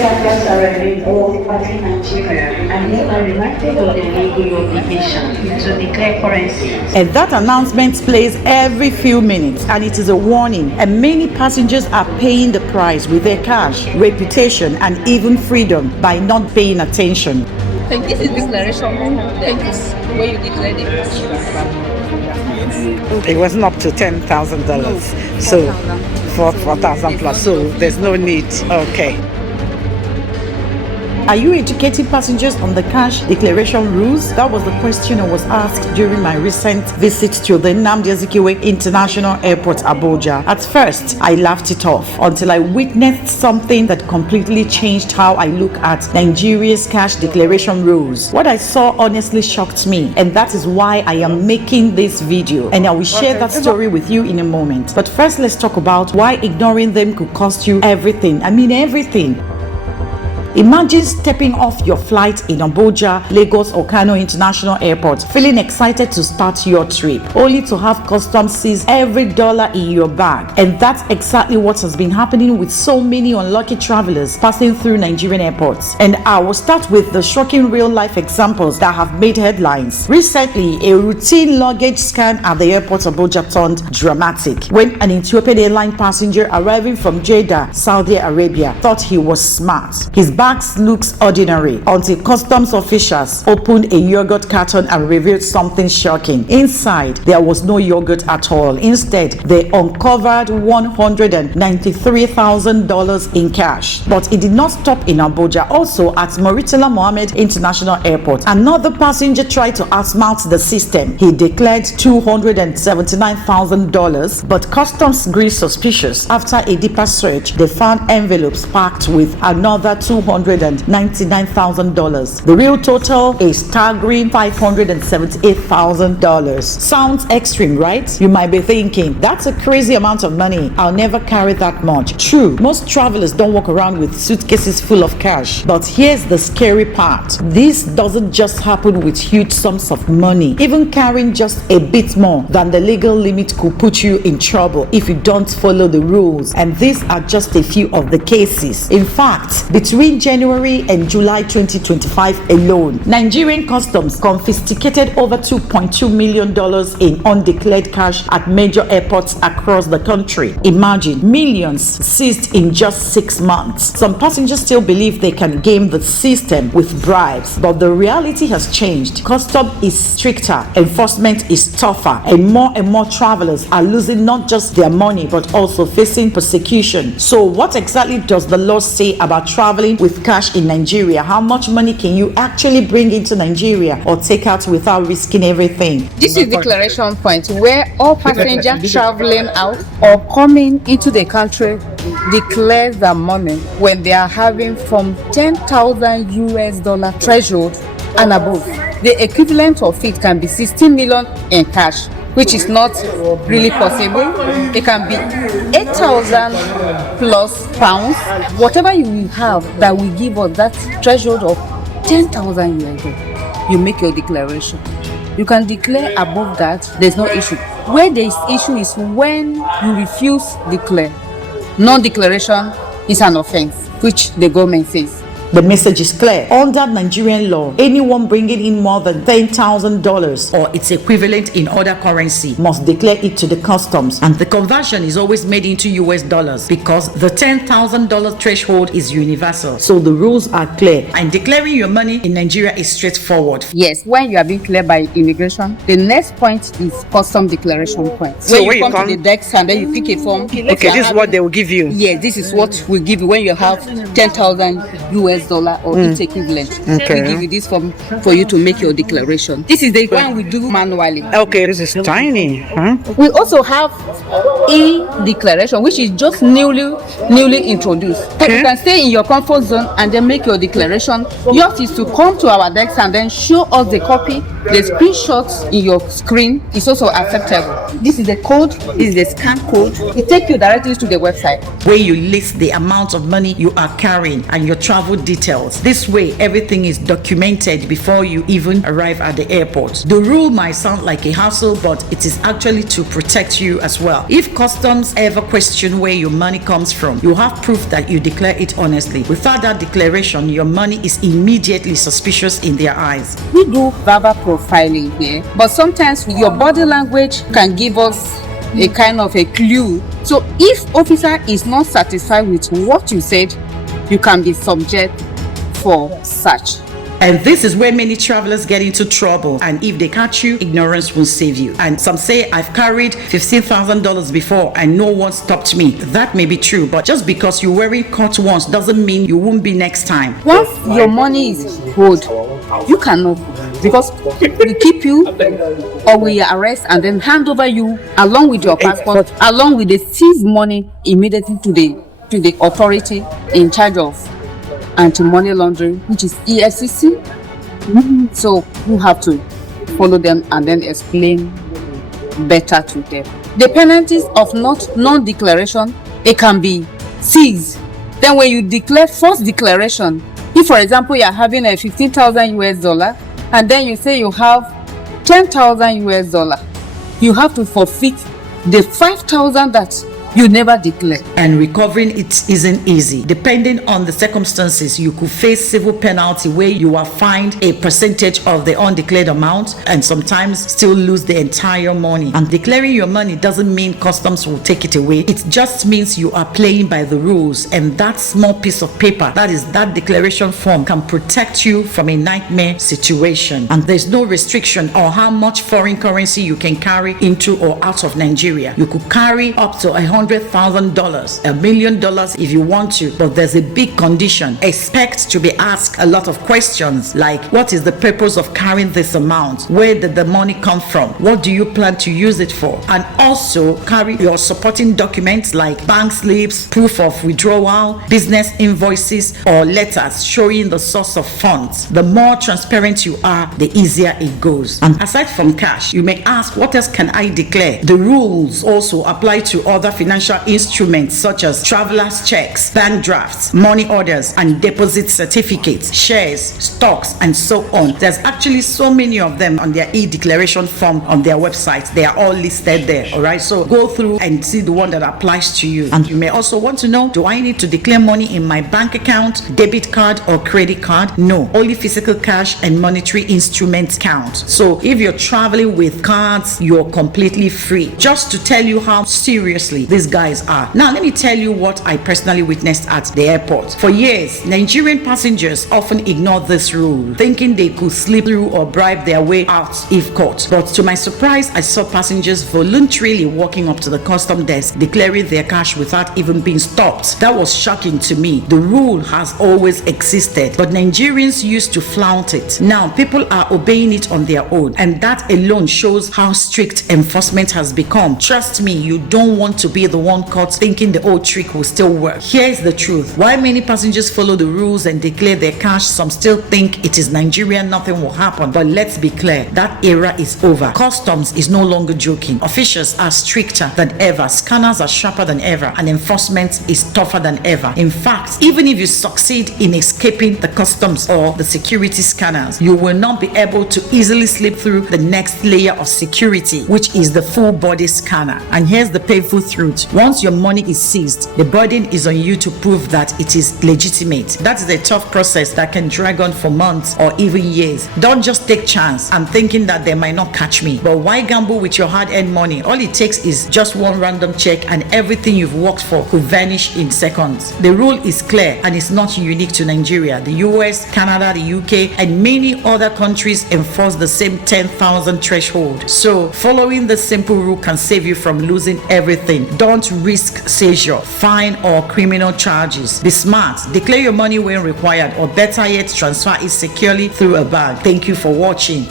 Travelers arriving all departing Nigeria and they are reminded of their legal obligation to declare currency. And that announcement plays every few minutes, and it is a warning. And many passengers are paying the price with their cash, reputation, and even freedom by not paying attention. Thank you. This is declaration. Thank you. Where you declare the cash. It wasn't up to $10,000, so 4,000 plus. So there's no need. Okay. Are you educating passengers on the cash declaration rules? That was the question I was asked during my recent visit to the Nnamdi Azikiwe International Airport, Abuja. At first, I laughed it off until I witnessed something that completely changed how I look at Nigeria's cash declaration rules. What I saw honestly shocked me, and that is why I am making this video, and I will share that story with you in a moment. But first, let's talk about why ignoring them could cost you everything. I mean everything. Imagine stepping off your flight in Abuja, Lagos or Kano International Airport, feeling excited to start your trip, only to have customs seize every dollar in your bag. And that's exactly what has been happening with so many unlucky travelers passing through Nigerian airports. And I will start with the shocking real-life examples that have made headlines. Recently, a routine luggage scan at the airport of Abuja turned dramatic when an Ethiopian airline passenger arriving from Jeddah, Saudi Arabia, thought he was smart. His bags looks ordinary until customs officials opened a yogurt carton and revealed something shocking. Inside, there was no yogurt at all. Instead, they uncovered $193,000 in cash. But it did not stop in Abuja. Also, at Murtala Mohammed International Airport, another passenger tried to outsmart the system. He declared $279,000, but customs grew suspicious. After a deeper search, they found envelopes packed with another $299,000. The real total is staggering $578,000. Sounds extreme, right? You might be thinking, that's a crazy amount of money. I'll never carry that much. True, most travelers don't walk around with suitcases full of cash. But here's the scary part. This doesn't just happen with huge sums of money. Even carrying just a bit more than the legal limit could put you in trouble if you don't follow the rules. And these are just a few of the cases. In fact, between January and July 2025 alone, Nigerian Customs confiscated over $2.2 million in undeclared cash at major airports across the country. Imagine, millions seized in just 6 months. Some passengers still believe they can game the system with bribes, but the reality has changed. Customs is stricter, enforcement is tougher, and more travelers are losing not just their money but also facing persecution. So what exactly does the law say about traveling with cash in Nigeria? How much money can you actually bring into Nigeria or take out without risking everything? This is declaration point where all passengers traveling out or coming into the country declare their money when they are having from $10,000 threshold and above. The equivalent of it can be 16 million in cash, which is not really possible. It can be 8,000 plus pounds. Whatever you will have that will give us that threshold of 10,000 USD, you make your declaration. You can declare above that, there's no issue. Where there is issue is when you refuse declare. Non-declaration is an offense, which the government says. The message is clear. Under Nigerian law, anyone bringing in more than $10,000 or its equivalent in other currency must declare it to the customs, and the conversion is always made into US dollars because the $10,000 threshold is universal. So the rules are clear, and declaring your money in Nigeria is straightforward. Yes, when you are being cleared by immigration, the next point is custom declaration point. So when you come to the desk and then you pick a form. Okay, this is what they will give you. Yes, this is what we give you when you have 10,000 US dollar or its equivalent. Okay. We give you this form for you to make your declaration. This is the one we do manually. Okay, this is tiny. Huh? We also have e-declaration, which is just newly introduced. So you can stay in your comfort zone and then make your declaration. Yours is to come to our desk and then show us the copy. The screenshots in your screen is also acceptable. This is the code. This is the scan code. It takes you directly to the website where you list the amount of money you are carrying and your travel details. This way, everything is documented before you even arrive at the airport. The rule might sound like a hassle, but it is actually to protect you as well. If customs ever question where your money comes from, you have proof that you declare it honestly. Without that declaration, your money is immediately suspicious in their eyes. We do verbal profiling here, but sometimes your body language can give us a kind of a clue. So if officer is not satisfied with what you said, you can be subject for search. And this is where many travelers get into trouble. And if they catch you, ignorance will save you. And some say, I've carried $15,000 before and no one stopped me. That may be true, but just because you're wearing cut once doesn't mean you won't be next time. Once your money is owed, you cannot, because we keep you or we arrest and then hand over you along with your passport, along with the seized money immediately to the authority in charge of anti-money laundering, which is EFCC. So you have to follow them and then explain better to them. The penalties of non-declaration, it can be seized. Then when you declare false declaration, if for example you are having a $15,000 and then you say you have $10,000, you have to forfeit the $5,000 that you never declare. And recovering it isn't easy. Depending on the circumstances, you could face civil penalty where you are fined a percentage of the undeclared amount and sometimes still lose the entire money. And declaring your money doesn't mean customs will take it away. It just means you are playing by the rules, and that small piece of paper, that is that declaration form, can protect you from a nightmare situation. And there's no restriction on how much foreign currency you can carry into or out of Nigeria. You could carry up to $100,000, $1 million if you want to, but there's a big condition. Expect to be asked a lot of questions like, what is the purpose of carrying this amount? Where did the money come from? What do you plan to use it for? And also carry your supporting documents like bank slips, proof of withdrawal, business invoices, or letters showing the source of funds. The more transparent you are, the easier it goes. And aside from cash, you may ask, what else can I declare? The rules also apply to other financial instruments such as travelers' checks, bank drafts, money orders, and deposit certificates, shares, stocks, and so on. There's actually so many of them on their e-declaration form on their website. They are all listed there. All right, so go through and see the one that applies to you. And you may also want to know, do I need to declare money in my bank account, debit card, or credit card? No, only physical cash and monetary instruments count. So if you're traveling with cards, you're completely free. Just to tell you how seriously these guys are. Now, let me tell you what I personally witnessed at the airport. For years, Nigerian passengers often ignored this rule, thinking they could slip through or bribe their way out if caught. But to my surprise, I saw passengers voluntarily walking up to the custom desk, declaring their cash without even being stopped. That was shocking to me. The rule has always existed, but Nigerians used to flout it. Now, people are obeying it on their own, and that alone shows how strict enforcement has become. Trust me, you don't want to be the one caught thinking the old trick will still work. Here's the truth. While many passengers follow the rules and declare their cash, some still think it is Nigeria, nothing will happen. But let's be clear, that era is over. Customs is no longer joking. Officials are stricter than ever, scanners are sharper than ever, and enforcement is tougher than ever. In fact, even if you succeed in escaping the customs or the security scanners, you will not be able to easily slip through the next layer of security, which is the full body scanner. And here's the painful truth. Once your money is seized, the burden is on you to prove that it is legitimate. That is a tough process that can drag on for months or even years. Don't just take chance. I'm thinking that they might not catch me. But why gamble with your hard-earned money? All it takes is just one random check and everything you've worked for could vanish in seconds. The rule is clear and it's not unique to Nigeria. The US, Canada, the UK, and many other countries enforce the same 10,000 threshold. So following the simple rule can save you from losing everything. Don't risk seizure, fine, or criminal charges. Be smart. Declare your money when required, or better yet, transfer it securely through a bank. Thank you for watching.